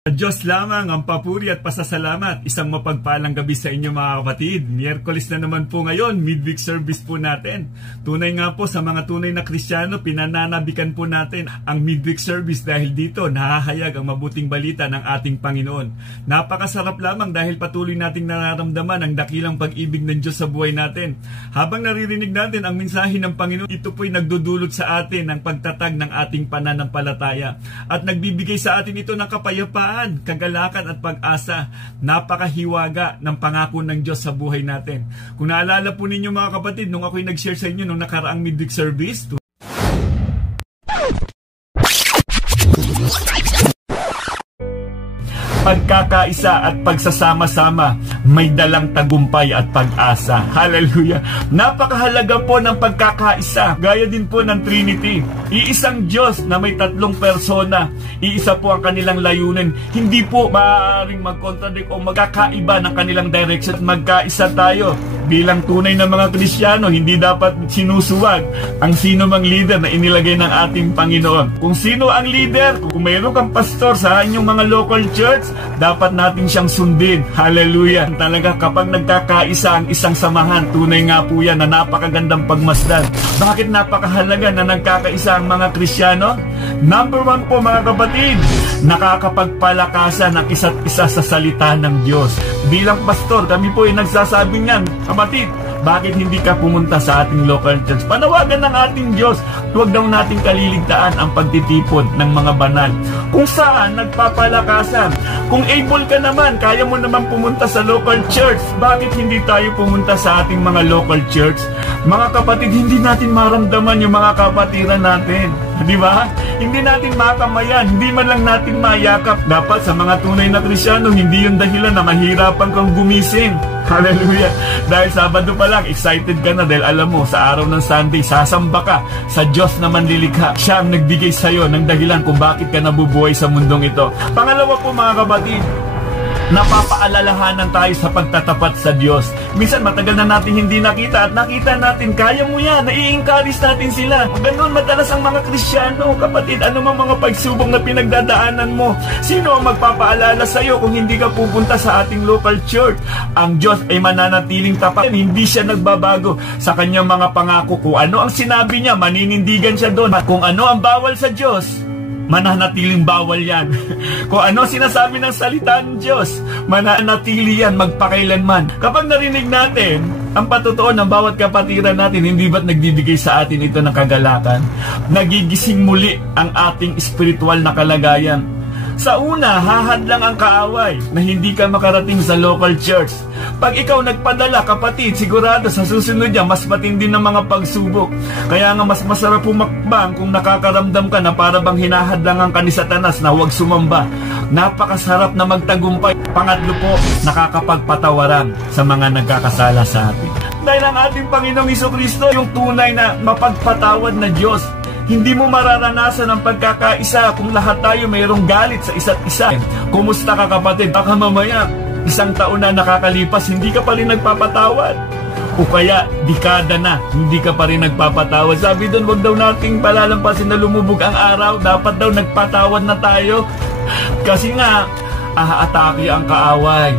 Diyos lamang ang papuri at pasasalamat. Isang mapagpalang gabi sa inyo mga kapatid. Miyerkules na naman po ngayon, midweek service po natin. Tunay nga po sa mga tunay na Kristiyano, pinananabikan po natin ang midweek service dahil dito nahahayag ang mabuting balita ng ating Panginoon. Napakasarap lamang dahil patuloy nating nararamdaman ang dakilang pag-ibig ng Diyos sa buhay natin. Habang naririnig natin ang mensahe ng Panginoon, ito po'y nagdudulot sa atin ng pagtatag ng ating pananampalataya at nagbibigay sa atin ito ng kapayapaan, kagalakan at pag-asa. Napakahiwaga ng pangako ng Diyos sa buhay natin. Kung naalala po ninyo mga kapatid, nung ako'y nag-share sa inyo nung nakaraang midweek service, pagkakaisa at pagsasama-sama may dalang tagumpay at pag-asa. Hallelujah! Napakahalaga po ng pagkakaisa. Gaya din po ng Trinity. Iisang Diyos na may tatlong persona. Iisa po ang kanilang layunin. Hindi po maaaring mag-contradict o magkakaiba ng kanilang direction. Magkaisa tayo. Bilang tunay na mga Kristiyano, hindi dapat sinusuwag ang sino mang leader na inilagay ng ating Panginoon. Kung sino ang leader, kung mayroon kang pastor sa inyong mga local church, dapat natin siyang sundin. Hallelujah! Talaga kapag nagkakaisa ang isang samahan, tunay nga po yan na napakagandang pagmasdan. Bakit napakahalaga na nagkakaisa ang mga Kristiyano? Number one po mga kapatid, nakakapagpalakasan ang isa't isa sa salita ng Diyos. Bilang pastor, kami po ay nagsasabi niyan, kapatid, bakit hindi ka pumunta sa ating local church? Panawagan ng ating Diyos, huwag daw nating kaliligtaan ang pagtitipon ng mga banal. Kung saan nagpapalakasan. Kung able ka naman, kaya mo naman pumunta sa local church, bakit hindi tayo pumunta sa ating mga local church? Mga kapatid, hindi natin maramdaman yung mga kapatiran natin. Di ba? Hindi natin makamayan, hindi man lang natin mayakap. Dapat sa mga tunay na Kristiyano, hindi yung dahilan na mahirapan kang gumising. Hallelujah! Dahil Sabado pa lang, excited ka na dahil alam mo, sa araw ng Sunday, sasamba ka sa Diyos na manlilikha. Siya ang nagbigay sa'yo ng dahilan kung bakit ka nabubuhay sa mundong ito. Pangalawa po mga kapatid, napapaalalahanan tayo sa pagtatapat sa Diyos. Minsan matagal na natin hindi nakita at nakita natin, kaya mo yan, nai-encourage natin sila. Ganon madalas ang mga Kristiyano, kapatid, ano mang mga pagsubok na pinagdadaanan mo, sino ang magpapaalala sa iyo kung hindi ka pupunta sa ating local church? Ang Diyos ay mananatiling tapat, hindi siya nagbabago sa kanyang mga pangako. Kung ano ang sinabi niya, maninindigan siya doon. At kung ano ang bawal sa Diyos, mananatiling bawal yan. Kung ano sinasabi ng salita ng Diyos, mananatili yan magpakailanman. Kapag narinig natin ang patotoo ng bawat kapatiran natin, hindi ba't nagbibigay sa atin ito ng kagalakan? Nagigising muli ang ating spiritual na kalagayan. Sa una, hahadlang ang kaaway na hindi ka makarating sa local church. Pag ikaw nagpadala, kapatid, sigurado sa susunod niya, mas matindi ng mga pagsubok. Kaya nga mas masarap pumakbang kung nakakaramdam ka na para bang hinahadlangan ka ni Satanas na huwag sumamba. Napakasarap na magtagumpay. Pangatlo po, nakakapagpatawaran sa mga nagkakasala sa atin. Dahil ang ating Panginoong Jesucristo, yung tunay na mapagpatawad na Diyos. Hindi mo mararanasan ang pagkakaisa kung lahat tayo mayroong galit sa isa't isa. Kumusta ka kapatid? Baka mamaya, isang taon na nakakalipas, hindi ka pa rin nagpapatawad. O kaya, dekada na, hindi ka pa rin nagpapatawad. Sabi doon, wag daw nating palalampasin na lumubog ang araw. Dapat daw nagpatawad na tayo. Kasi nga, aatake ang kaaway.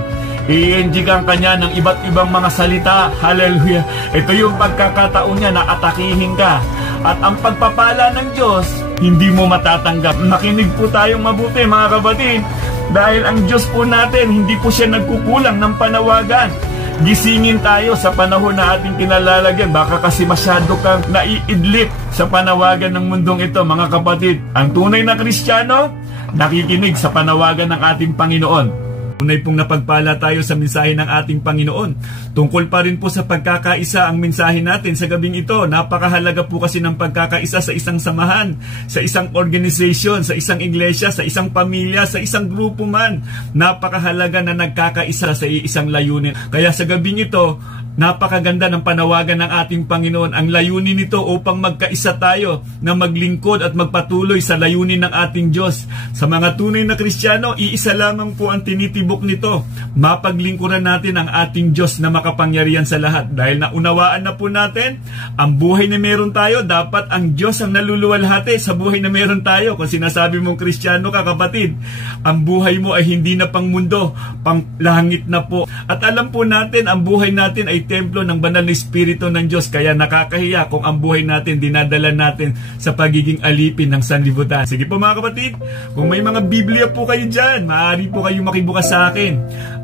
I-enjikan kanya ng iba't ibang mga salita. Hallelujah! Ito yung pagkakataon niya na atakihin ka. At ang pagpapala ng Diyos, hindi mo matatanggap. Makinig po tayong mabuti mga kapatid. Dahil ang Diyos po natin, hindi po siya nagkukulang ng panawagan. Gisingin tayo sa panahon na ating kinalalagyan. Baka kasi masyado kang naiidlip sa panawagan ng mundong ito mga kapatid. Ang tunay na Kristiyano, nakikinig sa panawagan ng ating Panginoon. Tunay pong napagpala tayo sa mensahe ng ating Panginoon. Tungkol pa rin po sa pagkakaisa ang mensahe natin sa gabing ito. Napakahalaga po kasi ng pagkakaisa sa isang samahan, sa isang organization, sa isang iglesia, sa isang pamilya, sa isang grupo man. Napakahalaga na nagkakaisa sa isang layunin. Kaya sa gabing ito, Napakaganda ng panawagan ng ating Panginoon. Ang layunin nito upang magkaisa tayo na maglingkod at magpatuloy sa layunin ng ating Diyos. Sa mga tunay na Kristiyano, iisa lamang po ang tinitibok nito. Mapaglingkuran natin ang ating Diyos na makapangyarihan sa lahat. Dahil naunawaan na po natin, ang buhay na meron tayo, dapat ang Diyos ang naluluwalhati sa buhay na meron tayo. Kung sinasabi mong Kristiyano ka, kapatid, ang buhay mo ay hindi na pang mundo, pang langit na po. At alam po natin, ang buhay natin ay templo ng banal na Espiritu ng Diyos, kaya nakakahiya kung ang buhay natin dinadala natin sa pagiging alipin ng sanlibutan. Sige po mga kapatid, kung may mga Biblia po kayo dyan, maaari po kayo makibukas sa akin.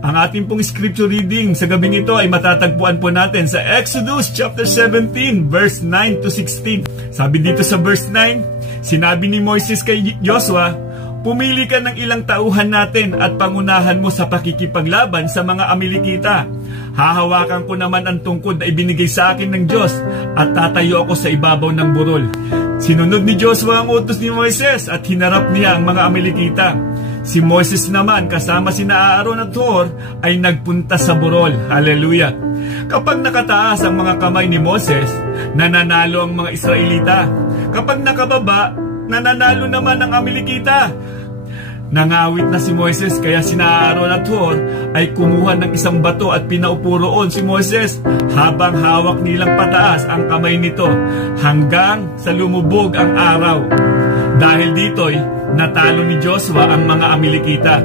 Ang ating pong scripture reading sa gabing ito ay matatagpuan po natin sa Exodus chapter 17 verse 9 to 16. Sabi dito sa verse 9, sinabi ni Moises kay Joshua, pumili ka ng ilang tauhan natin at pangunahan mo sa pakikipaglaban sa mga Amalekita. Hahawakan ko naman ang tungkod na ibinigay sa akin ng Diyos at tatayo ako sa ibabaw ng burol. Sinunod ni Joshua ang utos ni Moises at hinarap niya ang mga Amalekita. Si Moises naman kasama sina Aaron at Hur ay nagpunta sa burol. Hallelujah! Kapag nakataas ang mga kamay ni Moses, nananalo ang mga Israelita. Kapag nakababa, nananalo naman ang Amalekita. Nangawit na si Moises, kaya sina Aaron at Hur ay kumuha ng isang bato at pinaupo roon si Moises habang hawak nilang pataas ang kamay nito hanggang sa lumubog ang araw. Dahil dito'y natalo ni Joshua ang mga Amalekita.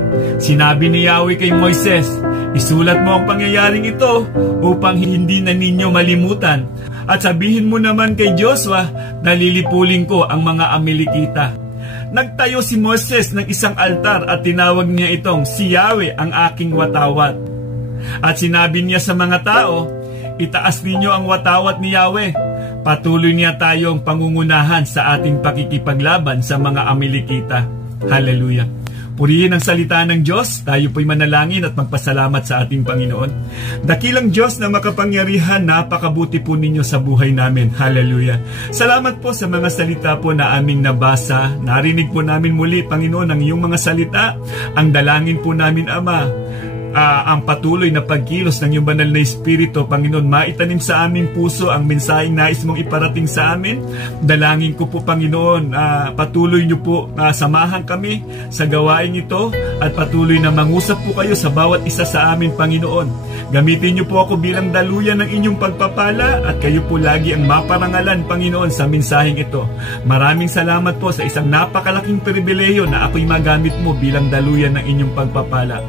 Sinabi ni Yahweh kay Moises, isulat mo ang pangyayaring ito upang hindi na ninyo malimutan. At sabihin mo naman kay Joshua na lilipulin ko ang mga Amalekita. Nagtayo si Moses ng isang altar at tinawag niya itong si Yahweh ang aking watawat. At sinabi niya sa mga tao, itaas ninyo ang watawat ni Yahweh. Patuloy niya tayong pangungunahan sa ating pakikipaglaban sa mga Amalekita. Hallelujah! Purihin ang salita ng Diyos, tayo po'y manalangin at magpasalamat sa ating Panginoon. Dakilang Diyos na makapangyarihan, napakabuti po ninyo sa buhay namin. Hallelujah! Salamat po sa mga salita po na aming nabasa. Narinig po namin muli, Panginoon, ang iyong mga salita. Ang dalangin po namin, Ama, ang patuloy na pagkilos ng iyong banal na Espiritu, Panginoon, maitanim sa aming puso ang mensaheng nais mong iparating sa amin. Dalangin ko po, Panginoon, patuloy niyo po samahan kami sa gawain ito at patuloy na mangusap po kayo sa bawat isa sa amin, Panginoon. Gamitin niyo po ako bilang daluyan ng inyong pagpapala at kayo po lagi ang maparangalan, Panginoon, sa mensaheng ito. Maraming salamat po sa isang napakalaking pribileyo na ako'y magamit mo bilang daluyan ng inyong pagpapala.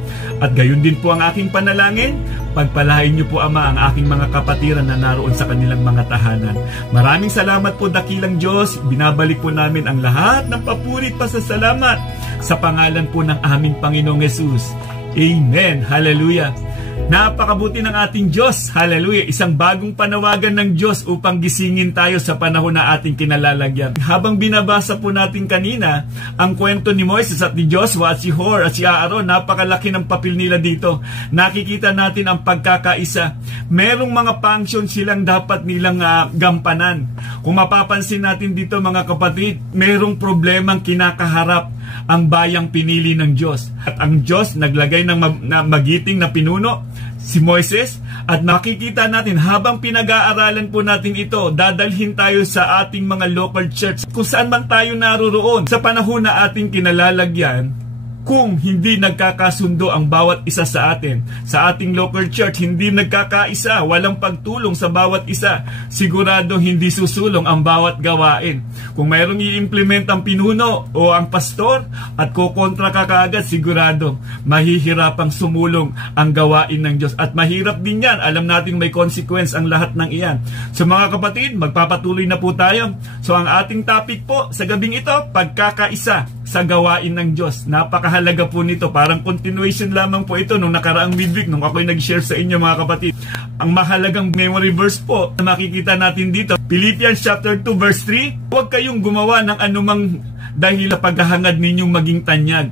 At gayon din po ang aking panalangin, pagpalain niyo po, Ama, ang aking mga kapatiran na naroon sa kanilang mga tahanan. Maraming salamat po, dakilang Diyos. Binabalik po namin ang lahat ng papuri at pasasalamat sa pangalan po ng aming Panginoong Jesus. Amen. Hallelujah. Napakabuti ng ating Diyos. Hallelujah. Isang bagong panawagan ng Diyos upang gisingin tayo sa panahon na ating kinalalagyan. Habang binabasa po natin kanina ang kwento ni Moises at ni Joshua at si Hur at si Aaron, napakalaki ng papel nila dito. Nakikita natin ang pagkakaisa. Merong mga function silang dapat nilang gampanan. Kung mapapansin natin dito, mga kapatid, merong problemang kinakaharap ang bayang pinili ng Diyos. At ang Diyos naglagay ng magiting na pinuno, si Moises, at makikita natin habang pinag-aaralan po natin ito, dadalhin tayo sa ating mga local church kung saan man tayo naroroon sa panahon na ating kinalalagyan. Kung hindi nagkakasundo ang bawat isa sa atin, sa ating local church, hindi nagkakaisa, walang pagtulong sa bawat isa, sigurado hindi susulong ang bawat gawain. Kung mayroong i-implement ang pinuno o ang pastor at kukontra ka kaagad, sigurado mahihirapang sumulong ang gawain ng Diyos. At mahirap din yan, alam natin may consequence ang lahat ng iyan. So mga kapatid, magpapatuloy na po tayo. So ang ating topic po sa gabing ito, pagkakaisa sa gawain ng Diyos. Napakahalaga po nito. Parang continuation lamang po ito nung nakaraang midweek nung ako'y nag-share sa inyo, mga kapatid. Ang mahalagang memory verse po na makikita natin dito, Philippians chapter 2 verse 3, huwag kayong gumawa ng anumang dahil paghahangad ninyong maging tanyag.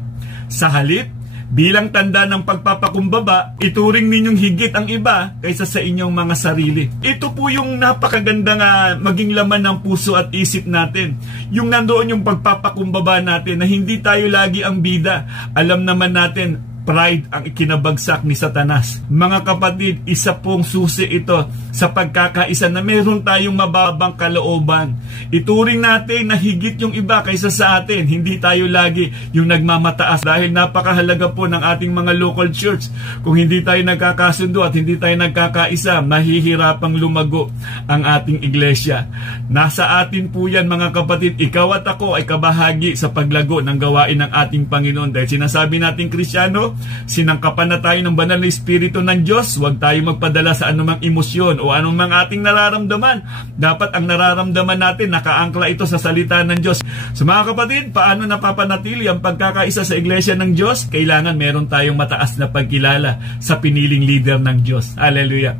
Sa halip, bilang tanda ng pagpapakumbaba, ituring ninyong higit ang iba kaysa sa inyong mga sarili. Ito po yung napakagandang maging laman ng puso at isip natin. Yung nandoon yung pagpapakumbaba natin na hindi tayo lagi ang bida. Alam naman natin, pride ang ikinabagsak ni Satanas. Mga kapatid, isa pong susi ito sa pagkakaisa na meron tayong mababang kalooban. Ituring natin na higit yung iba kaysa sa atin. Hindi tayo lagi yung nagmamataas dahil napakahalaga po ng ating mga local church. Kung hindi tayo nagkakasundo at hindi tayo nagkakaisa, mahihirapang lumago ang ating iglesia. Nasa atin po yan mga kapatid. Ikaw at ako ay kabahagi sa paglago ng gawain ng ating Panginoon. Dahil sinasabi natin Kristyano, sinangkapan na tayo ng banal na Espiritu ng Diyos. Huwag tayo magpadala sa anumang emosyon o anumang ating nararamdaman. Dapat ang nararamdaman natin nakaangkla ito sa salita ng Diyos. So mga kapatid, paano napapanatili ang pagkakaisa sa iglesia ng Diyos? Kailangan meron tayong mataas na pagkilala sa piniling leader ng Diyos. Hallelujah.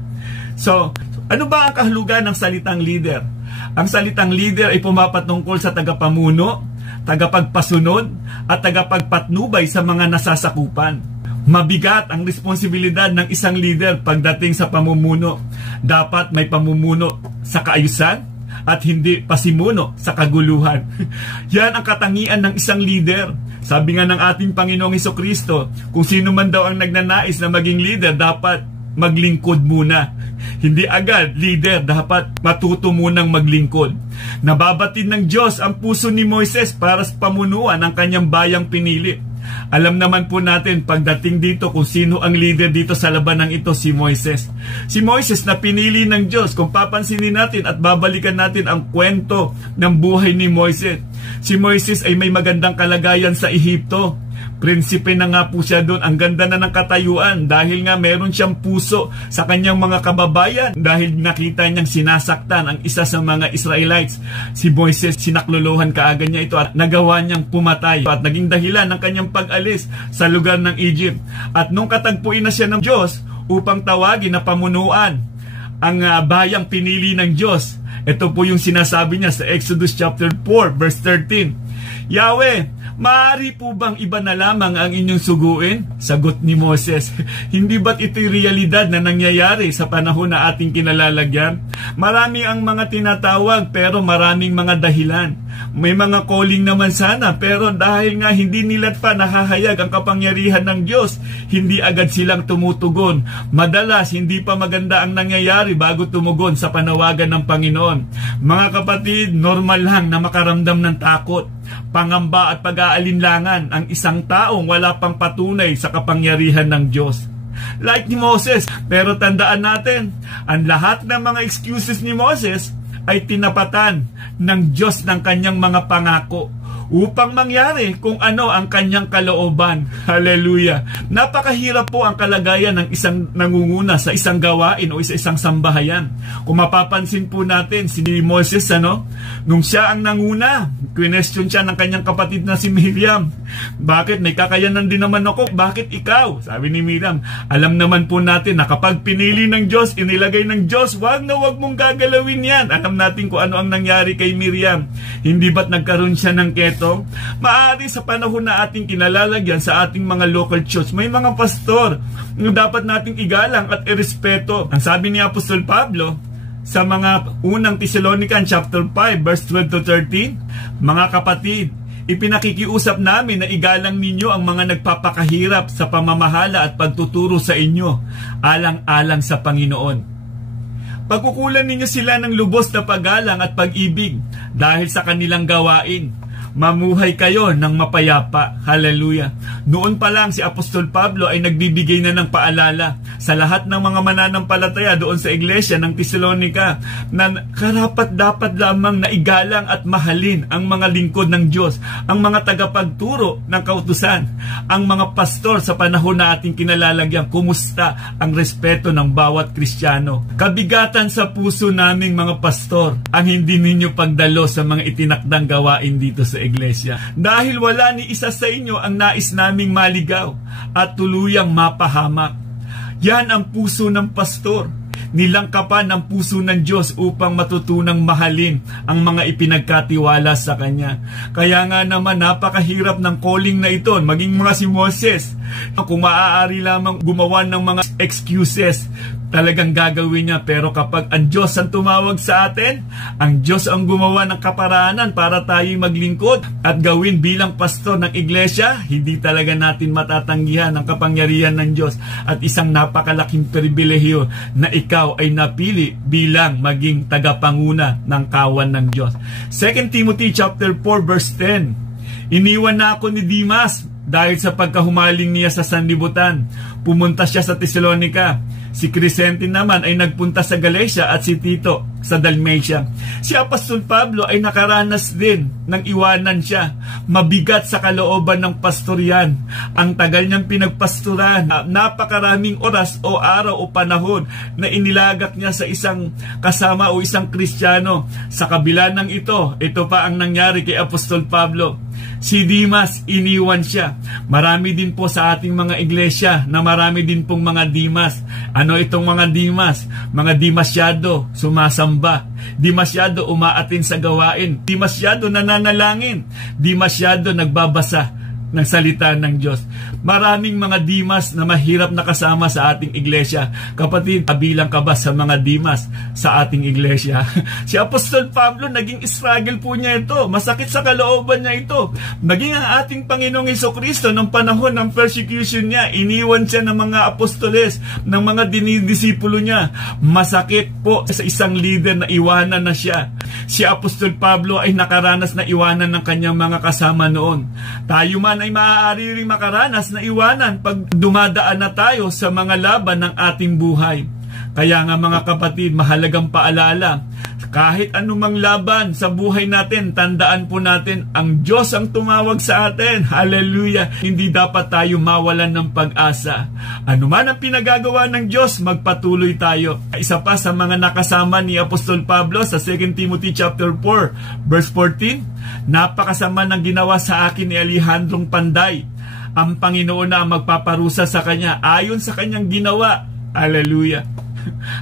So, ano ba ang kahulugan ng salitang leader? Ang salitang leader ay pumapatungkol sa tagapamuno, tagapagpasunod at tagapagpatnubay sa mga nasasakupan. Mabigat ang responsibilidad ng isang leader pagdating sa pamumuno. Dapat may pamumuno sa kaayusan at hindi pasimuno sa kaguluhan. Yan ang katangian ng isang leader. Sabi nga ng ating Panginoong Hesukristo, kung sino man daw ang nagnanais na maging leader, dapat maglingkod muna. Hindi agad leader, dapat matuto munang maglingkod. Nababatid ng Diyos ang puso ni Moises para sa pamunuan ng kanyang bayang pinili. Alam naman po natin pagdating dito kung sino ang leader dito sa labanang ito, si Moises. Si Moises na pinili ng Diyos. Kung papansinin natin at babalikan natin ang kwento ng buhay ni Moises. Si Moises ay may magandang kalagayan sa Ehipto. Prinsipe na nga po siya doon. Ang ganda na ng katayuan dahil nga meron siyang puso sa kanyang mga kababayan dahil nakita niyang sinasaktan ang isa sa mga Israelites. Si Moises, sinakluluhan kaagad niya ito at nagawa niyang pumatay at naging dahilan ng kanyang pag-alis sa lugar ng Egypt. At nung katagpuin na siya ng Diyos upang tawagin na pamunuan ang bayang pinili ng Diyos, ito po yung sinasabi niya sa Exodus chapter 4 verse 13. Yahweh, maaari po bang iba na lamang ang inyong suguin? Sagot ni Moses, hindi ba't ito'y realidad na nangyayari sa panahon na ating kinalalagyan? Marami ang mga tinatawag pero maraming mga dahilan. May mga calling naman sana pero dahil nga hindi nila pa nahahayag ang kapangyarihan ng Diyos, hindi agad silang tumutugon. Madalas hindi pa maganda ang nangyayari bago tumugon sa panawagan ng Panginoon. Mga kapatid, normal lang na makaramdam ng takot, pangamba at pag-aalinlangan ang isang taong wala pang patunay sa kapangyarihan ng Diyos. Like ni Moses, pero tandaan natin, ang lahat ng mga excuses ni Moses ay tinapatan ng Diyos ng kanyang mga pangako upang mangyari kung ano ang kanyang kalooban. Hallelujah! Napakahirap po ang kalagayan ng isang nangunguna sa isang gawain o sa isang sambahayan. Kung mapapansin po natin, si Moses, nung siya ang nanguna, question siya ng kanyang kapatid na si Miriam. Bakit? May kakayanan din naman ako. Bakit ikaw? Sabi ni Miriam, alam naman po natin na kapag pinili ng Diyos, inilagay ng Diyos, wag mong gagalawin yan. Alam natin kung ano ang nangyari kay Miriam. Hindi ba't nagkaroon siya ng keto? Maaari sa panahon na ating kinalalagyan sa ating mga local church, may mga pastor na dapat nating igalang at irespeto. Ang sabi ni Apostol Pablo sa mga unang Thessalonican chapter 5 verse 12 to 13, mga kapatid, ipinakikiusap namin na igalang ninyo ang mga nagpapakahirap sa pamamahala at pagtuturo sa inyo, alang-alang sa Panginoon. Pagkukulan ninyo sila ng lubos na paggalang at pag-ibig dahil sa kanilang gawain. Mamuhay kayo ng mapayapa. Hallelujah. Noon pa lang si Apostol Pablo ay nagbibigay na ng paalala sa lahat ng mga mananampalataya doon sa iglesia ng Thessalonica na karapat-dapat lamang na igalang at mahalin ang mga lingkod ng Diyos, ang mga tagapagturo ng kautusan, ang mga pastor sa panahon na ating kinalalagyan. Kumusta ang respeto ng bawat Kristiyano? Kabigatan sa puso naming mga pastor ang hindi ninyo pagdalo sa mga itinakdang gawain dito sa iglesia. Dahil wala ni isa sa inyo ang nais naming maligaw at tuluyang mapahamak. Yan ang puso ng pastor. Nilangkapan ang puso ng Diyos upang matutunang mahalin ang mga ipinagkatiwala sa Kanya. Kaya nga naman napakahirap ng calling na ito, maging mga si Moses. Kung maaari lamang gumawa ng mga excuses, talagang gagawin niya. Pero kapag ang Diyos ang tumawag sa atin, ang Diyos ang gumawa ng kaparanan para tayo'y maglingkod at gawin bilang pastor ng iglesia, hindi talaga natin matatanggihan ang kapangyarihan ng Diyos at isang napakalaking pribilehyo na ikaw ay napili bilang maging tagapanguna ng kawan ng Diyos. 2 Timothy chapter 4 verse 10, iniwan na ako ni Demas dahil sa pagkahumaling niya sa sanlibutan. Pumunta siya sa Thessalonica. Si Crescente naman ay nagpunta sa Galatia at si Tito sa Dalmatia. Si Apostol Pablo ay nakaranas din ng iwanan siya. Mabigat sa kalooban ng pastoryan. Ang tagal niyang pinagpasturan. Napakaraming oras o araw o panahon na inilagak niya sa isang kasama o isang Kristiyano. Sa kabila ng ito pa ang nangyari kay Apostol Pablo. Si Demas, iniwan siya. Marami din po sa ating mga iglesia na marami din pong mga Demas. Ano itong mga Demas? Mga di masyado sumasamba, di masyado umaatin sa gawain, di masyado nananalangin, di masyado nagbabasa ng salita ng Diyos. Maraming mga Demas na mahirap na kasama sa ating iglesia. Kapatid, kabilang ka ba sa mga Demas sa ating iglesia? Si Apostol Pablo, naging struggle po niya ito. Masakit sa kalooban niya ito. Naging ang ating Panginoong Hesukristo ng panahon ng persecution niya. Iniwan siya ng mga apostoles, ng mga dinidisipulo niya. Masakit po sa isang leader na iwanan na siya. Si Apostol Pablo ay nakaranas na iwanan ng kanyang mga kasama noon. Tayo man ay maaari ring makaranas na iwanan pag dumadaan na tayo sa mga laban ng ating buhay. Kaya nga mga kapatid, mahalagang paalala, kahit anumang laban sa buhay natin, tandaan po natin, ang Diyos ang tumawag sa atin. Hallelujah! Hindi dapat tayo mawalan ng pag-asa. Ano man ang pinagagawa ng Diyos, magpatuloy tayo. Isa pa sa mga nakasama ni Apostol Pablo sa 2 Timothy chapter 4, verse 14, napakasama ng ginawa sa akin ni Alejandrong Panday. Ang Panginoon na magpaparusa sa kanya ayon sa kanyang ginawa. Hallelujah!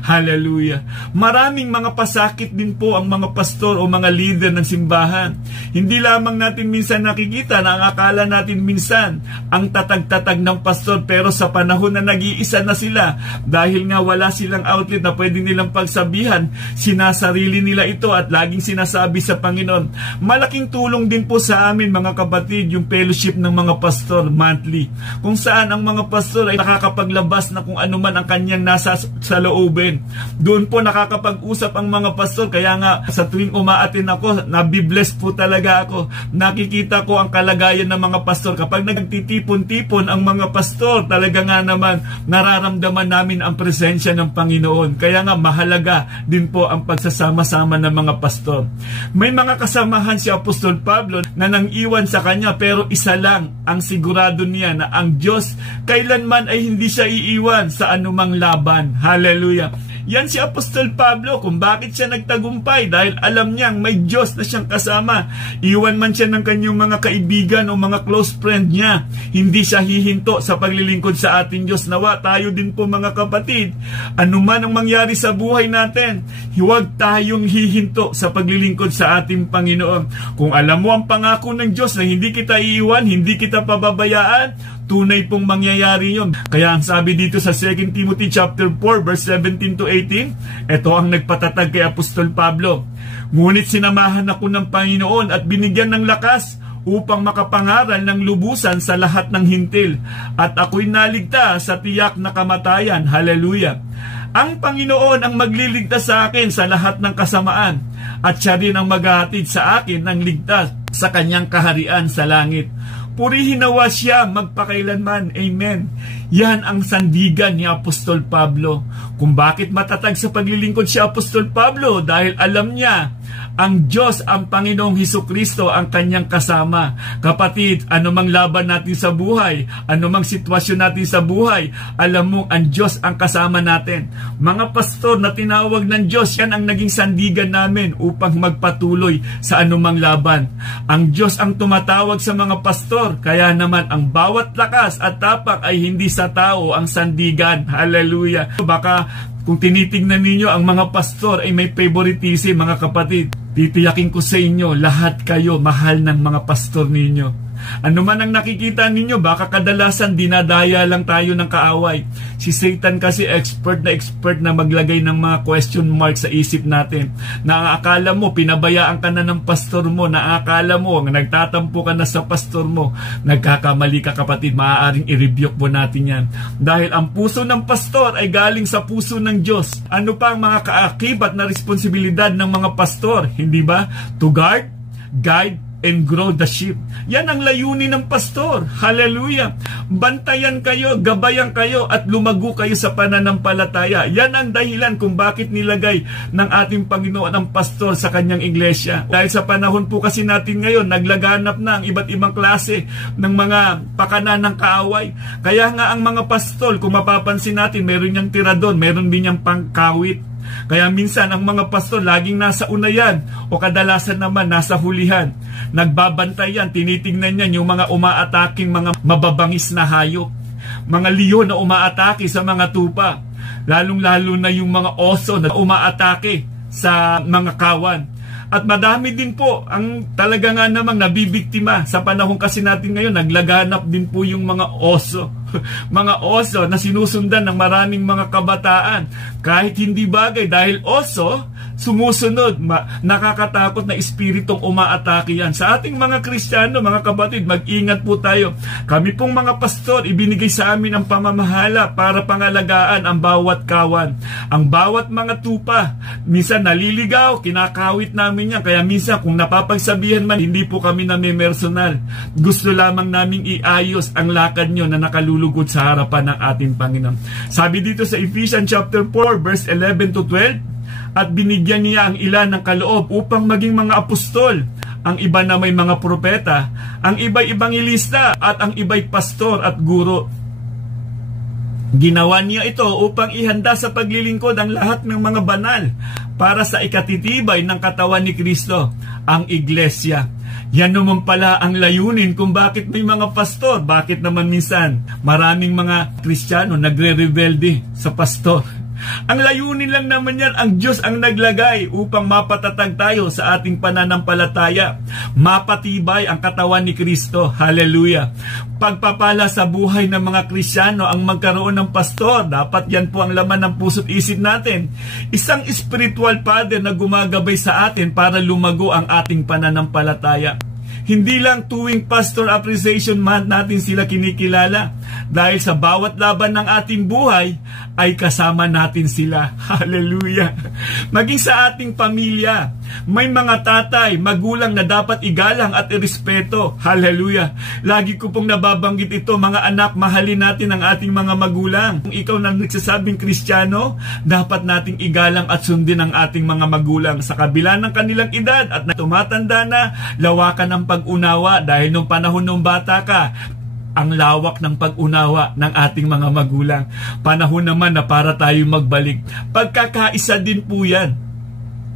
Hallelujah. Maraming mga pasakit din po ang mga pastor o mga leader ng simbahan. Hindi lamang natin minsan nakikita na ang akala natin minsan ang tatag-tatag ng pastor, pero sa panahon na nag-iisa na sila, dahil nga wala silang outlet na pwede nilang pagsabihan, sinasarili nila ito at laging sinasabi sa Panginoon. Malaking tulong din po sa amin mga kapatid yung fellowship ng mga pastor monthly, kung saan ang mga pastor ay nakakapaglabas na kung ano man ang kanyang nasa sa loobin. Doon po nakakapag-usap ang mga pastor. Kaya nga sa tuwing umaatin ako, nabibless po talaga ako. Nakikita ko ang kalagayan ng mga pastor. Kapag nagtitipon-tipon ang mga pastor, talaga nga naman nararamdaman namin ang presensya ng Panginoon. Kaya nga mahalaga din po ang pagsasama-sama ng mga pastor. May mga kasamahan si Apostol Pablo na nang-iwan sa kanya, pero isa lang ang sigurado niya, na ang Diyos kailanman ay hindi siya iiwan sa anumang laban. Hallelujah. Yan si Apostol Pablo kung bakit siya nagtagumpay, dahil alam niyang may Diyos na siyang kasama. Iwan man siya ng kanyang mga kaibigan o mga close friend niya, hindi siya hihinto sa paglilingkod sa ating Diyos. Nawa tayo din po mga kapatid, anuman ang mangyari sa buhay natin, huwag tayong hihinto sa paglilingkod sa ating Panginoon. Kung alam mo ang pangako ng Diyos na hindi kita iiwan, hindi kita pababayaan, tunay pong mangyayari yun. Kaya ang sabi dito sa 2 Timothy chapter 4 verse 17 to 18, ito ang nagpatatag kay Apostol Pablo. Ngunit sinamahan ako ng Panginoon at binigyan ng lakas upang makapangaral ng lubusan sa lahat ng hintil, at ako'y naligtas sa tiyak na kamatayan. Hallelujah! Ang Panginoon ang magliligtas sa akin sa lahat ng kasamaan, at siya din ang maghahatid sa akin ng ligtas sa kanyang kaharian sa langit. Purihin nawa siya magpakailanman. Amen. Yan ang sandigan ni Apostol Pablo. Kung bakit matatag sa paglilingkod si Apostol Pablo, dahil alam niya ang Diyos, ang Panginoong Hesukristo ang kanyang kasama. Kapatid, anumang laban natin sa buhay, anumang sitwasyon natin sa buhay, alam mo ang Diyos ang kasama natin. Mga pastor na tinawag ng Diyos, yan ang naging sandigan namin upang magpatuloy sa anumang laban. Ang Diyos ang tumatawag sa mga pastor, kaya naman ang bawat lakas at tapak ay hindi sa tao ang sandigan. Hallelujah! Baka kung tinitingnan ninyo ang mga pastor ay may favoritism, mga kapatid. Titiyakin ko sa inyo, lahat kayo mahal ng mga pastor ninyo. Ano man ang nakikita ninyo, baka kadalasan dinadaya lang tayo ng kaaway. Si Satan kasi expert na maglagay ng mga question mark sa isip natin. Naakala mo, pinabayaan ka na ng pastor mo. Naakala mo, nagtatampo ka na sa pastor mo. Nagkakamali ka, kapatid. Maaaring i-rebuke mo natin yan. Dahil ang puso ng pastor ay galing sa puso ng Diyos. Ano pa ang mga kaakibat na responsibilidad ng mga pastor? Hindi ba? To guard, guide, and grow the sheep. Yan ang layunin ng pastor. Hallelujah! Bantayan kayo, gabayan kayo, at lumago kayo sa pananampalataya. Yan ang dahilan kung bakit nilagay ng ating Panginoon ang pastor sa kanyang iglesia. Dahil sa panahon po kasi natin ngayon, naglaganap na ang iba't ibang klase ng mga pakanan ng kaaway. Kaya nga ang mga pastor, kung mapapansin natin, meron niyang tirador, meron din niyang pangkawit. Kaya minsan ang mga pastor laging nasa unayan o kadalasan naman nasa hulihan. Nagbabantay yan, tinitingnan yan yung mga umaataking mga mababangis na hayop. Mga leon na umaatake sa mga tupa. Lalong-lalo na yung mga oso na umaatake sa mga kawan. At madami din po ang talaga nga namang nabibiktima. Sa panahon kasi natin ngayon, naglaganap din po yung mga oso. Mga oso na sinusundan ng maraming mga kabataan. Kahit hindi bagay, dahil oso, sumusunod, nakakatakot na espiritong umaatake yan. Sa ating mga Kristiyano, mga kapatid, mag-ingat po tayo. Kami pong mga pastor, ibinigay sa amin ang pamamahala para pangalagaan ang bawat kawan. Ang bawat mga tupa, minsan naliligaw, kinakawit namin yan. Kaya minsan, kung napapagsabihan man, hindi po kami namimersonal. Gusto lamang naming iayos ang lakad nyo na nakalulugod sa harapan ng ating Panginoon. Sabi dito sa Ephesians chapter 4, verse 11 to 12, at binigyan niya ang ilan ng kaloob upang maging mga apostol, ang iba na may mga propeta, ang iba'y ibanghelista, at ang iba'y pastor at guro. Ginawa niya ito upang ihanda sa paglilingkod ang lahat ng mga banal para sa ikatitibay ng katawan ni Kristo, ang iglesia. Yan naman pala ang layunin kung bakit may mga pastor. Bakit naman minsan maraming mga Kristiyano nagre-rebelde sa pastor? Ang layunin lang naman yan, ang Diyos ang naglagay upang mapatatag tayo sa ating pananampalataya. Mapatibay ang katawan ni Kristo. Hallelujah! Pagpapala sa buhay ng mga Kristiyano ang magkaroon ng pastor. Dapat yan po ang laman ng puso't isip natin. Isang spiritual father na gumagabay sa atin para lumago ang ating pananampalataya. Hindi lang tuwing Pastor Appreciation Month natin sila kinikilala. Dahil sa bawat laban ng ating buhay, ay kasama natin sila. Hallelujah! Maging sa ating pamilya, may mga tatay, magulang na dapat igalang at irespeto. Hallelujah! Lagi ko pong nababanggit ito, mga anak, mahalin natin ang ating mga magulang. Kung ikaw na nagsasabing Kristiyano, dapat nating igalang at sundin ang ating mga magulang. Sa kabila ng kanilang edad at na tumatanda na, lawakan ang pag-unawa dahil nung panahon nung bata ka, ang lawak ng pag-unawa ng ating mga magulang. Panahon naman na para tayo magbalik. Pagkakaisa din po yan.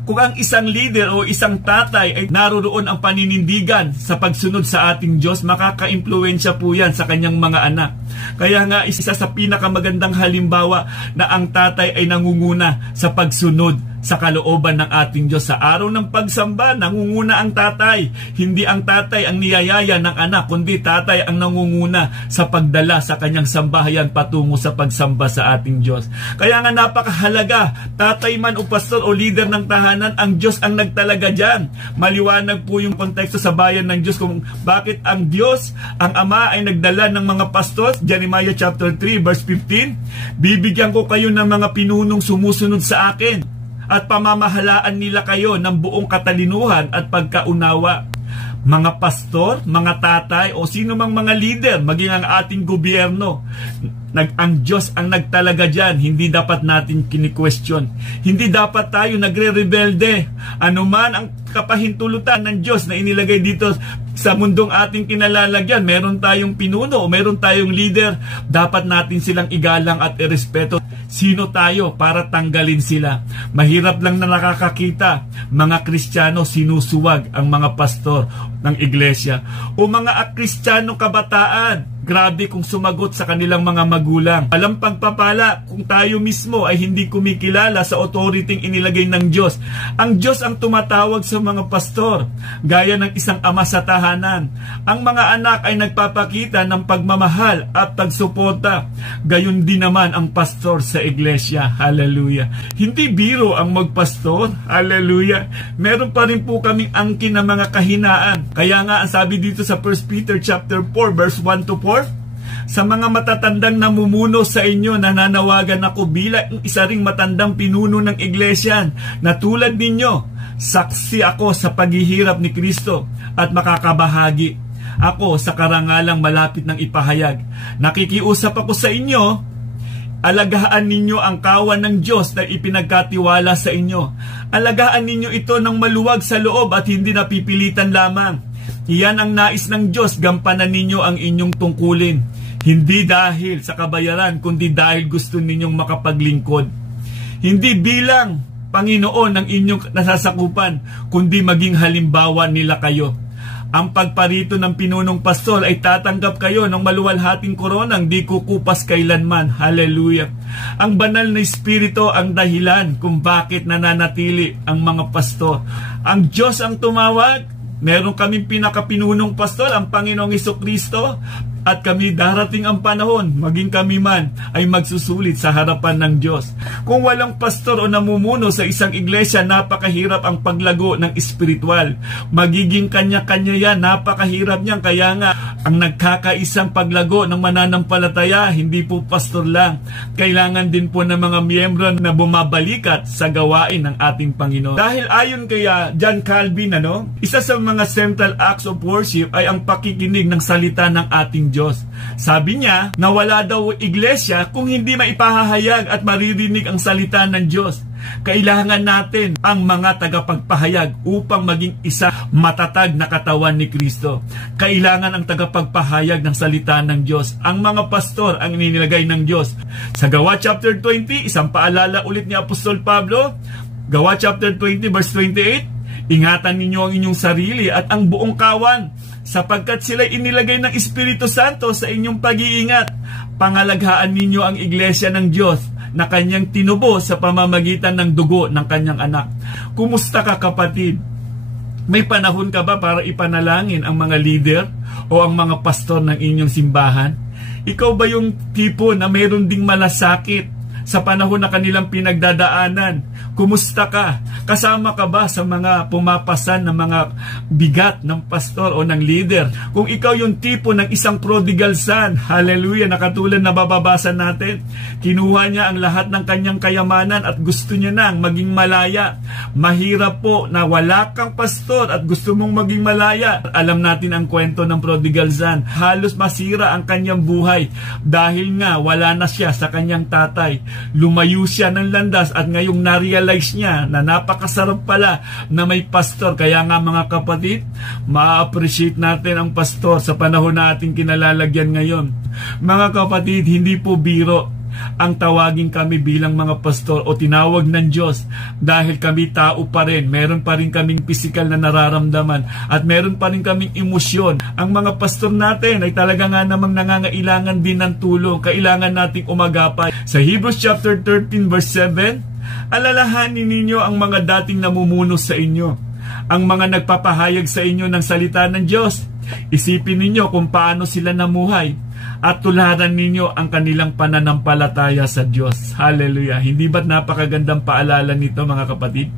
Kung ang isang leader o isang tatay ay naroon ang paninindigan sa pagsunod sa ating Diyos, makaka-impluwensya po yan sa kanyang mga anak. Kaya nga isa sa pinakamagandang halimbawa na ang tatay ay nangunguna sa pagsunod sa kalooban ng ating Diyos. Sa araw ng pagsamba, nangunguna ang tatay. Hindi ang tatay ang niyayaya ng anak, kundi tatay ang nangunguna sa pagdala sa kanyang sambahayan patungo sa pagsamba sa ating Diyos. Kaya nga napakahalaga, tatay man o pastor o leader ng tahanan, ang Diyos ang nagtalaga dyan. Maliwanag po yung konteksto sa bayan ng Diyos kung bakit ang Diyos, ang Ama ay nagdala ng mga pastor. Jeremiah chapter 3 verse 15, bibigyan ko kayo ng mga pinunong sumusunod sa akin at pamamahalaan nila kayo ng buong katalinuhan at pagkaunawa. Mga pastor, mga tatay, o sino mang mga leader, maging ang ating gobyerno, ang Diyos ang nagtalaga dyan. Hindi dapat natin kini-question. Hindi dapat tayo nagre-rebelde. Ano man ang kapahintulutan ng Diyos na inilagay dito sa mundong ating kinalalagyan, meron tayong pinuno o meron tayong leader, dapat natin silang igalang at irespeto. Sino tayo para tanggalin sila? Mahirap lang na nakakakita, mga Kristiyano sinusuwag ang mga pastor ng iglesia. O mga Kristiyanong kabataan, grabe kung sumagot sa kanilang mga magulang. Walang pagpapala kung tayo mismo ay hindi kumikilala sa authority inilagay ng Diyos. Ang Diyos ang tumatawag sa mga pastor, gaya ng isang ama sa tahanan. Ang mga anak ay nagpapakita ng pagmamahal at pagsuporta. Gayon din naman ang pastor sa iglesia. Hallelujah. Hindi biro ang magpastor. Hallelujah. Meron pa rin po kaming angkin na mga kahinaan. Kaya nga ang sabi dito sa 1 Peter chapter 4 verse 1 to 4, sa mga matatandang namumuno sa inyo, nananawagan ako bilang isa ring matandang pinuno ng iglesia na tulad ninyo, saksi ako sa paghihirap ni Kristo at makakabahagi ako sa karangalang malapit ng ipahayag. Nakikiusap ako sa inyo, alagaan ninyo ang kawan ng Diyos na ipinagkatiwala sa inyo. Alagaan ninyo ito ng maluwag sa loob at hindi napipilitan lamang. Iyan ang nais ng Diyos, gampanan ninyo ang inyong tungkulin. Hindi dahil sa kabayaran, kundi dahil gusto ninyong makapaglingkod. Hindi bilang Panginoon ng inyong nasasakupan, kundi maging halimbawa nila kayo. Ang pagparito ng pinunong pastol ay tatanggap kayo ng maluwalhating koronang di kukupas kailanman. Hallelujah. Ang banal na Espiritu ang dahilan kung bakit nananatili ang mga pastor. Ang Diyos ang tumawag. Meron kaming pinakapinunong pastol, ang Panginoong Jesucristo, at kami darating ang panahon, maging kami man ay magsusulit sa harapan ng Diyos. Kung walang pastor o namumuno sa isang iglesia, napakahirap ang paglago ng espiritual. Magiging kanya-kanya yan, napakahirap niyan. Kaya nga, ang nagkakaisang paglago ng mananampalataya, hindi po pastor lang. Kailangan din po ng mga miyembro na bumabalikat sa gawain ng ating Panginoon. Dahil ayon kaya John Calvin, isa sa mga central acts of worship ay ang pakikinig ng salita ng ating Diyos. Sabi niya na wala daw iglesia kung hindi maipahahayag at maririnig ang salita ng Diyos. Kailangan natin ang mga tagapagpahayag upang maging isa matatag na katawan ni Kristo. Kailangan ang tagapagpahayag ng salita ng Diyos. Ang mga pastor ang inilagay ng Diyos. Sa Gawa chapter 20, isang paalala ulit ni Apostol Pablo, Gawa chapter 20 verse 28, ingatan ninyo ang inyong sarili at ang buong kawan, sapagkat sila inilagay ng Espiritu Santo sa inyong pag-iingat. Pangalaghaan ninyo ang iglesia ng Diyos na kanyang tinubo sa pamamagitan ng dugo ng kanyang anak. Kumusta ka, kapatid? May panahon ka ba para ipanalangin ang mga leader o ang mga pastor ng inyong simbahan? Ikaw ba yung tipo na mayroon ding malasakit sa panahon na kanilang pinagdadaanan? Kumusta ka? Kasama ka ba sa mga pumapasan ng mga bigat ng pastor o ng leader? Kung ikaw yung tipo ng isang prodigal son, hallelujah, na katulad na bababasa natin, kinuha niya ang lahat ng kanyang kayamanan at gusto niya nang maging malaya. Mahirap po na wala kang pastor at gusto mong maging malaya. Alam natin ang kwento ng prodigal son. Halos masira ang kanyang buhay dahil nga wala na siya sa kanyang tatay. Lumayo siya ng landas at ngayong na-realize niya na napakasarap pala na may pastor. Kaya nga mga kapatid, ma-appreciate natin ang pastor sa panahon na ating kinalalagyan ngayon. Mga kapatid, hindi po biro ang tawagin kami bilang mga pastor o tinawag ng Diyos dahil kami tao pa rin. Meron pa rin kaming physical na nararamdaman at meron pa rin kaming emosyon. Ang mga pastor natin ay talaga nga namang nangangailangan din ng tulong. Kailangan nating umagapay. Sa Hebrews chapter 13 verse 7, alalahanin ninyo ang mga dating namumuno sa inyo, ang mga nagpapahayag sa inyo ng salita ng Diyos. Isipin ninyo kung paano sila namuhay at tularan ninyo ang kanilang pananampalataya sa Diyos. Hallelujah. Hindi ba't napakagandang paalala nito, mga kapatid?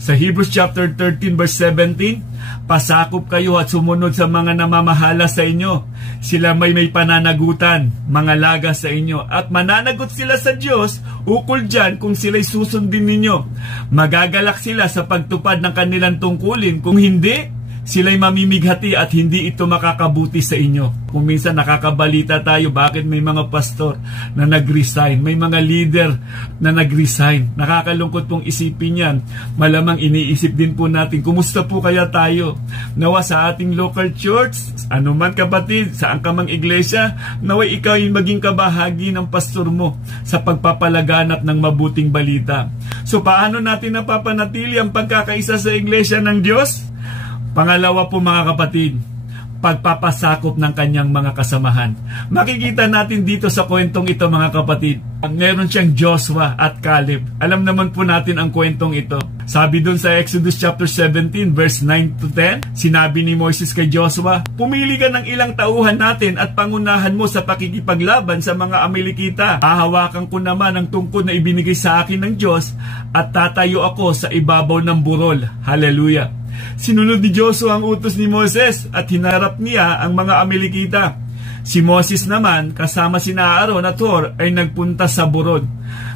Sa Hebrews chapter 13 verse 17, pasakop kayo at sumunod sa mga namamahala sa inyo. Sila may pananagutan, mga laga sa inyo, at mananagot sila sa Diyos ukol dyan kung sila'y susundin ninyo. Magagalak sila sa pagtupad ng kanilang tungkulin. Kung hindi, sila'y mamimighati at hindi ito makakabuti sa inyo. Kung minsan nakakabalita tayo, bakit may mga pastor na nag-resign, may mga leader na nag-resign. Nakakalungkot pong isipin yan. Malamang iniisip din po natin, kumusta po kaya tayo? Nawa sa ating local church, anuman kapatid, saan ka mang iglesia, naway ikaw yung maging kabahagi ng pastor mo sa pagpapalaganap ng mabuting balita. So paano natin napapanatili ang pagkakaisa sa iglesia ng Diyos? Pangalawa po mga kapatid, pagpapasakop ng kanyang mga kasamahan. Makikita natin dito sa kwentong ito mga kapatid, meron siyang Joshua at Caleb. Alam naman po natin ang kwentong ito. Sabi dun sa Exodus chapter 17 verse 9 to 10, sinabi ni Moses kay Joshua, pumili ka ng ilang tauhan natin at pangunahan mo sa pakikipaglaban sa mga Amalekita. Hahawakan ko naman ang tungkod na ibinigay sa akin ng Diyos at tatayo ako sa ibabaw ng burol. Hallelujah! Sinunod ni Joshua ang utos ni Moses at hinarap niya ang mga Amalekita. Si Moses naman kasama sina Aaron at Hur ay nagpunta sa burol.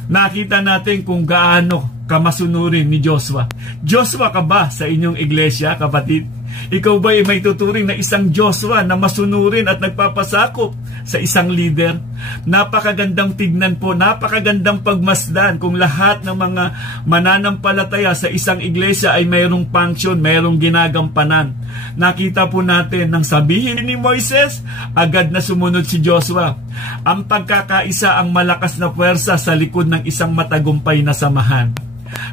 Nakita natin kung gaano kamasunurin ni Joshua. Joshua ka ba sa inyong iglesia, kapatid? Ikaw ba ay may tuturing na isang Joshua na masunurin at nagpapasakop sa isang leader? Napakagandang tignan po, napakagandang pagmasdan kung lahat ng mga mananampalataya sa isang iglesia ay mayroong function, mayroong ginagampanan. Nakita po natin nang sabihin ni Moises, agad na sumunod si Joshua. Ang pagkakaisa ang malakas na puwersa sa likod ng isang matagumpay na samahan.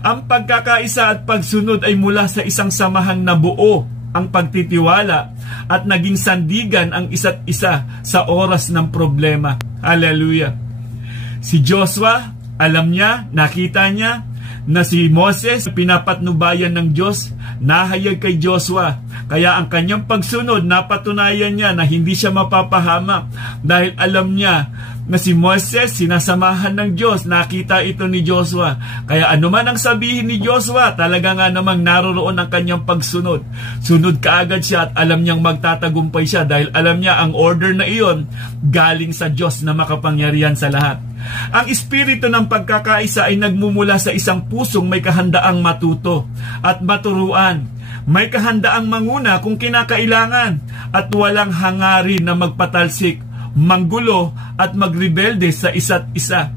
Ang pagkakaisa at pagsunod ay mula sa isang samahan na buo ang pagtitiwala at naging sandigan ang isa't isa sa oras ng problema. Hallelujah! Si Joshua, alam niya, nakita niya na si Moses, pinapatnubayan ng Diyos, nahayag kay Joshua. Kaya ang kanyang pagsunod, napatunayan niya na hindi siya mapapahamak dahil alam niya na si Moses, sinasamahan ng Diyos. Nakita ito ni Joshua. Kaya anuman ang sabihin ni Joshua, talaga nga namang naroroon ang kanyang pagsunod. Sunod kaagad siya at alam niyang magtatagumpay siya dahil alam niya ang order na iyon galing sa Diyos na makapangyarihan sa lahat. Ang espiritu ng pagkakaisa ay nagmumula sa isang pusong may kahandaang matuto at maturuan. May kahandaang manguna kung kinakailangan at walang hangarin na magpatalsik, manggulo at magrebelde sa isa't isa.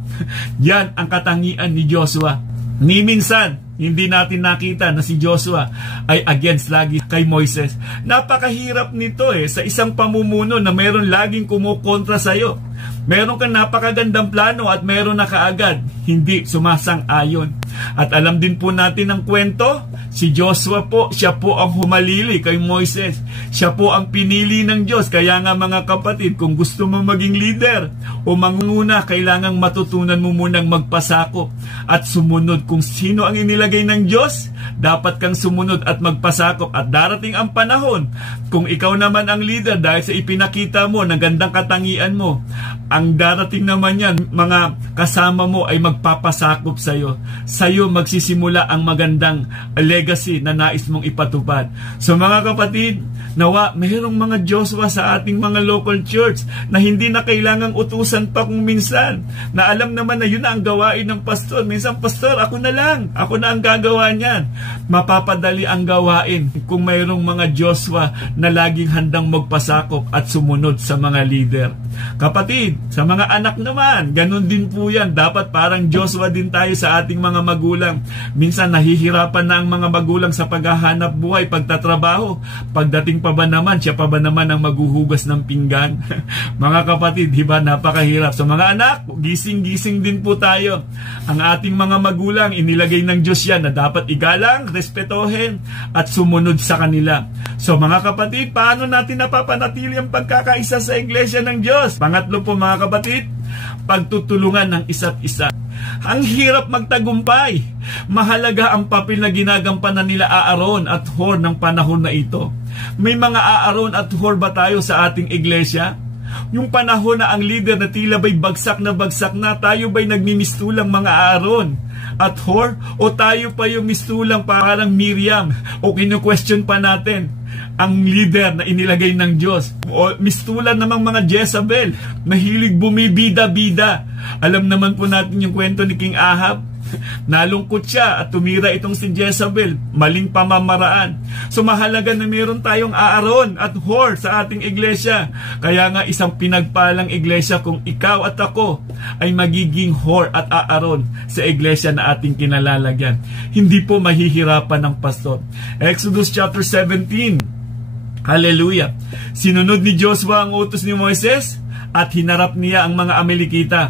Yan ang katangian ni Joshua. Ni minsan, hindi natin nakita na si Joshua ay against lagi kay Moises. Napakahirap nito sa isang pamumuno na meron laging kumukontra sa'yo. Meron kang napakagandang plano at meron na kaagad hindi sumasang-ayon. At alam din po natin ang kwento, si Joshua po, siya po ang humalili kay Moises. Siya po ang pinili ng Diyos. Kaya nga mga kapatid, kung gusto mo maging leader o manguna, kailangang matutunan mo munang magpasakop at sumunod. Kung sino ang inilagay ng Diyos, dapat kang sumunod at magpasakop. At darating ang panahon, kung ikaw naman ang leader dahil sa ipinakita mo na gandang katangian mo, ang darating naman yan, mga kasama mo ay magpapasakop sa'yo. Sa'yo magsisimula ang magandang legacy na nais mong ipatupad. So mga kapatid, nawa mayroong mga Joshua sa ating mga local church na hindi na kailangang utusan pa kung minsan. Na alam naman na yun na ang gawain ng pastor. Minsan, pastor, ako na lang. Ako na ang gagawa niyan. Mapapadali ang gawain kung mayroong mga Joshua na laging handang magpasakop at sumunod sa mga leader. Kapatid, sa mga anak naman, ganun din po yan. Dapat parang Joshua din tayo sa ating mga magulang. Minsan nahihirapan na ang mga magulang sa paghahanap buhay, pagtatrabaho. Pagdating pa ba naman, siya pa ba naman ang maghuhugas ng pinggan? Mga kapatid, diba, napakahirap. So mga anak, gising-gising din po tayo. Ang ating mga magulang, inilagay ng Diyos yan na dapat igalang, respetohin, at sumunod sa kanila. So mga kapatid, paano natin napapanatili ang pagkakaisa sa iglesia ng Diyos? Pangatlo po mga kapatid, pagtutulungan ng isa't isa. Ang hirap magtagumpay. Mahalaga ang papel na ginagampanan nila Aaron at Hur ng panahon na ito. May mga Aaron at Hur ba tayo sa ating iglesia? Yung panahon na ang leader na tila ba'y bagsak na, tayo ba'y nagmimistulang mga Aaron at Hur? O tayo pa yung mistulang parang Miriam? O kinu-question pa natin ang leader na inilagay ng Diyos? O mistulan namang mga Jezebel, mahilig bumibida-bida. Alam naman po natin yung kwento ni King Ahab. Nalungkot siya at tumira itong si Jezebel, maling pamamaraan. So mahalaga na meron tayong Aaron at Hur sa ating iglesia. Kaya nga isang pinagpalang iglesia kung ikaw at ako ay magiging Hur at Aaron sa iglesia na ating kinalalagyan. Hindi po mahihirapan ng pastor. Exodus chapter 17. Hallelujah. Sinunod ni Joshua ang utos ni Moises at hinarap niya ang mga Amalekita.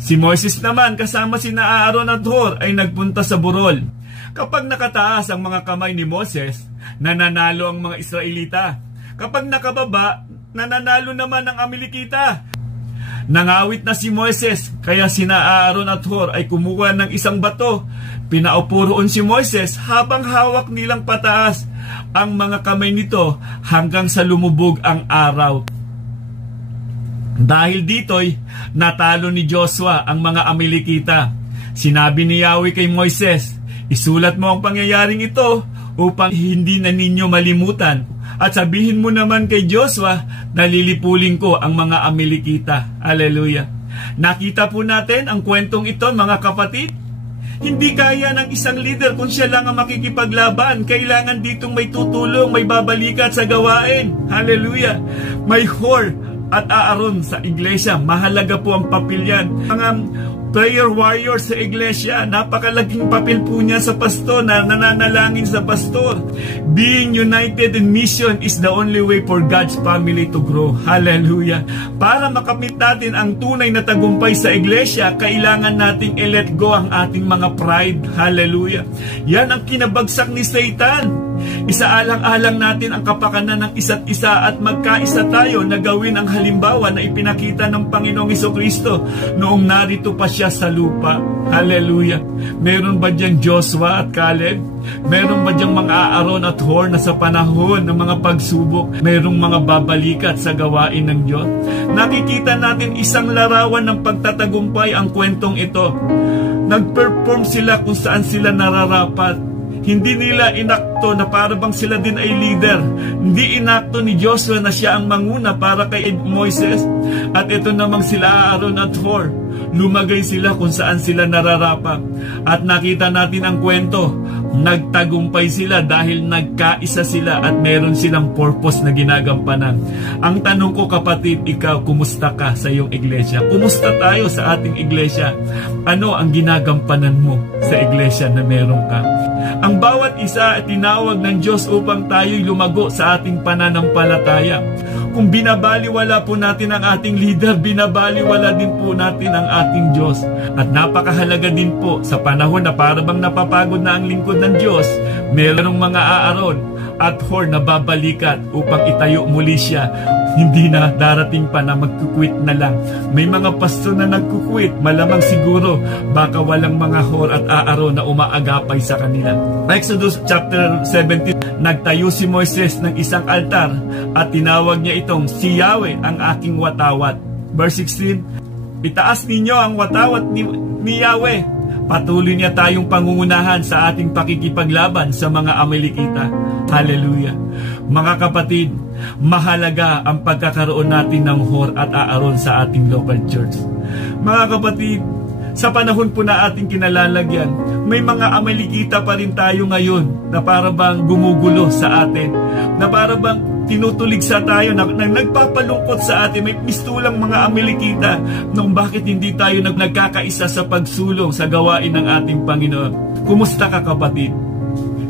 Si Moises naman kasama sina Aaron at Hur ay nagpunta sa burol. Kapag nakataas ang mga kamay ni Moses, nananalo ang mga Israelita. Kapag nakababa, nananalo naman ang Amalekita. Nangawit na si Moises, kaya sina Aaron at Hur ay kumuha ng isang bato. Pinaupo roon si Moises habang hawak nilang pataas ang mga kamay nito hanggang sa lumubog ang araw. Dahil dito'y natalo ni Joshua ang mga Amalekita. Sinabi ni Yahweh kay Moises, isulat mo ang pangyayaring ito upang hindi na ninyo malimutan. At sabihin mo naman kay Joshua na lilipulin ko ang mga Amalekita. Hallelujah. Nakita po natin ang kwentong ito, mga kapatid. Hindi kaya ng isang leader kung siya lang ang makikipaglaban. Kailangan ditong may tutulong, may babalikat sa gawain. Hallelujah. May Hur at Aaron sa iglesia. Mahalaga po ang papel yan. Mga prayer warrior sa iglesia, napakalaking papel po niya sa pastor na nananalangin sa pastor. Being united in mission is the only way for God's family to grow. Hallelujah. Para makamit natin ang tunay na tagumpay sa iglesia, kailangan nating i-let go ang ating mga pride. Hallelujah. Yan ang kinabagsak ni Satan. Isaalang-alang natin ang kapakanan ng isa't isa at magkaisa tayo na gawin ang halimbawa na ipinakita ng Panginoong Hesukristo noong narito pa siya sa lupa. Hallelujah. Meron ba diyang Joshua at Caleb? Meron ba diyang mga Aaron at Hur na sa panahon ng mga pagsubok, merong mga babalikat sa gawain ng Diyos? Nakikita natin isang larawan ng pagtatagumpay ang kwentong ito. Nag-perform sila kung saan sila nararapat. Hindi nila inakto na para bang sila din ay leader. Hindi inakto ni Joshua na siya ang manguna para kay Moises. At ito namang sila Aaron at Hur. Lumagay sila kung saan sila nararapat. At nakita natin ang kwento. Nagtagumpay sila dahil nagkaisa sila at meron silang purpose na ginagampanan. Ang tanong ko, kapatid, ikaw, kumusta ka sa iyong iglesia? Kumusta tayo sa ating iglesia? Ano ang ginagampanan mo sa iglesia na meron ka? Ang bawat isa ay tinawag ng Diyos upang tayo'y lumago sa ating pananampalataya. Kung binabaliwala po natin ang ating leader, binabaliwala din po natin ang ating Diyos. At napakahalaga din po sa panahon na parang napapagod na ang lingkod ng Diyos, mayroong mga Aaron at Hur na babalikat upang itayo muli siya. Hindi na darating pa na magkukwit na lang. May mga pastor na nagkukwit, malamang siguro baka walang mga Hur at Aaron na umaagapay sa kanila. Exodus chapter 17, nagtayo si Moises ng isang altar at tinawag niya itong si Yahweh ang aking watawat. Verse 16, itaas ninyo ang watawat ni Yahweh. Patuloy niya tayong pangungunahan sa ating pakikipaglaban sa mga Amalekita. Hallelujah. Mga kapatid, mahalaga ang pagkakaroon natin ng Hur at Aaron sa ating local church. Mga kapatid, sa panahon po na ating kinalalagyan, may mga Amalekita pa rin tayo ngayon na para bang gumugulo sa atin, na para bang tinutulig sa tayo, na nagpapalungkot sa atin. May mistulang mga Amalekita nung bakit hindi tayo nagkakaisa sa pagsulong sa gawain ng ating Panginoon. Kumusta ka, kapatid?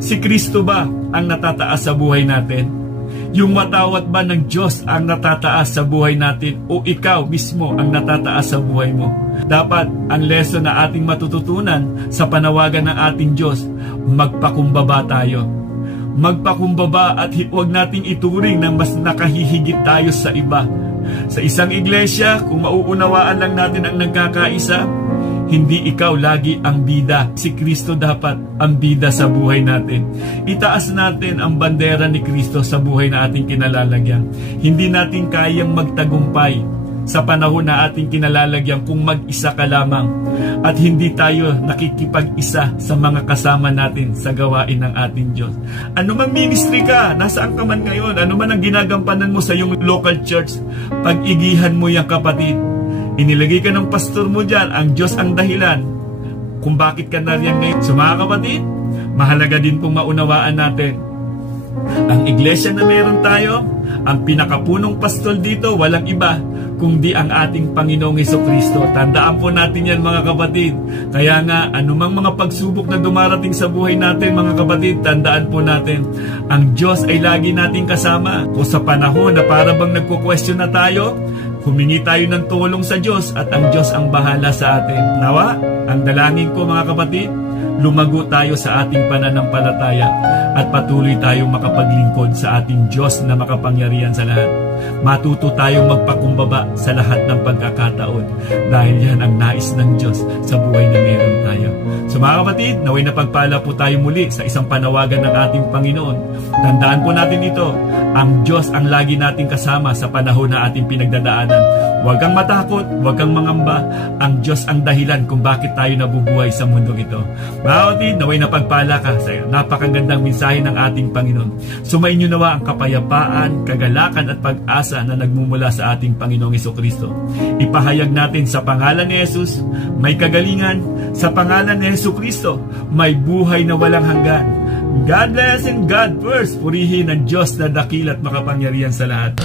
Si Kristo ba ang natataas sa buhay natin? Yung watawat ba ng Diyos ang natataas sa buhay natin o ikaw mismo ang natataas sa buhay mo? Dapat ang lesson na ating matututunan sa panawagan ng ating Diyos, magpakumbaba tayo. Magpakumbaba at huwag nating ituring na mas nakahihigit tayo sa iba. Sa isang iglesia, kung mauunawaan lang natin ang nagkakaisa, hindi ikaw lagi ang bida. Si Kristo dapat ang bida sa buhay natin. Itaas natin ang bandera ni Kristo sa buhay na ating kinalalagyan. Hindi natin kayang magtagumpay sa panahon na ating kinalalagyan kung mag-isa ka lamang at hindi tayo nakikipag-isa sa mga kasama natin sa gawain ng ating Diyos. Ano man ministry ka, nasaan ka man ngayon, ano man ang ginagampanan mo sa iyong local church, pag-igihan mo yung kapatid. Inilagay ka ng pastor mo dyan, ang Diyos ang dahilan kung bakit ka nariyan ngayon. So mga kapatid, mahalaga din pong maunawaan natin ang iglesia na meron tayo, ang pinakapunong pastol dito, walang iba kundi ang ating Panginoong Hesukristo. Tandaan po natin yan, mga kapatid. Kaya nga, anumang mga pagsubok na dumarating sa buhay natin, mga kapatid, tandaan po natin, ang Diyos ay lagi nating kasama. O sa panahon na para bang nagko-question na tayo, humingi tayo ng tulong sa Diyos at ang Diyos ang bahala sa atin. Nawa, ang dalangin ko, mga kapatid, lumago tayo sa ating pananampalataya at patuloy tayong makapaglingkod sa ating Diyos na makapangyarihan sa lahat. Matuto tayong magpakumbaba sa lahat ng pagkakataon dahil yan ang nais ng Diyos sa buhay na meron tayo. So mga kapatid, naway na pagpala po tayo muli sa isang panawagan ng ating Panginoon. Tandaan po natin ito, ang Diyos ang lagi nating kasama sa panahon na ating pinagdadaanan. Huwag kang matakot, huwag kang mangamba. Ang Diyos ang dahilan kung bakit tayo nabubuhay sa mundong ito. Mga kapatid, naway na pagpala ka sa napakagandang mensahe ng ating Panginoon. Sumainyo nawa ang kapayapaan, kagalakan at pag-asa na nagmumula sa ating Panginoong Hesukristo. Ipahayag natin sa pangalan ni Jesus, may kagalingan. Sa pangalan ni Hesukristo, may buhay na walang hanggan. God bless and God first. Purihin ang Diyos na dakil at makapangyarihan sa lahat.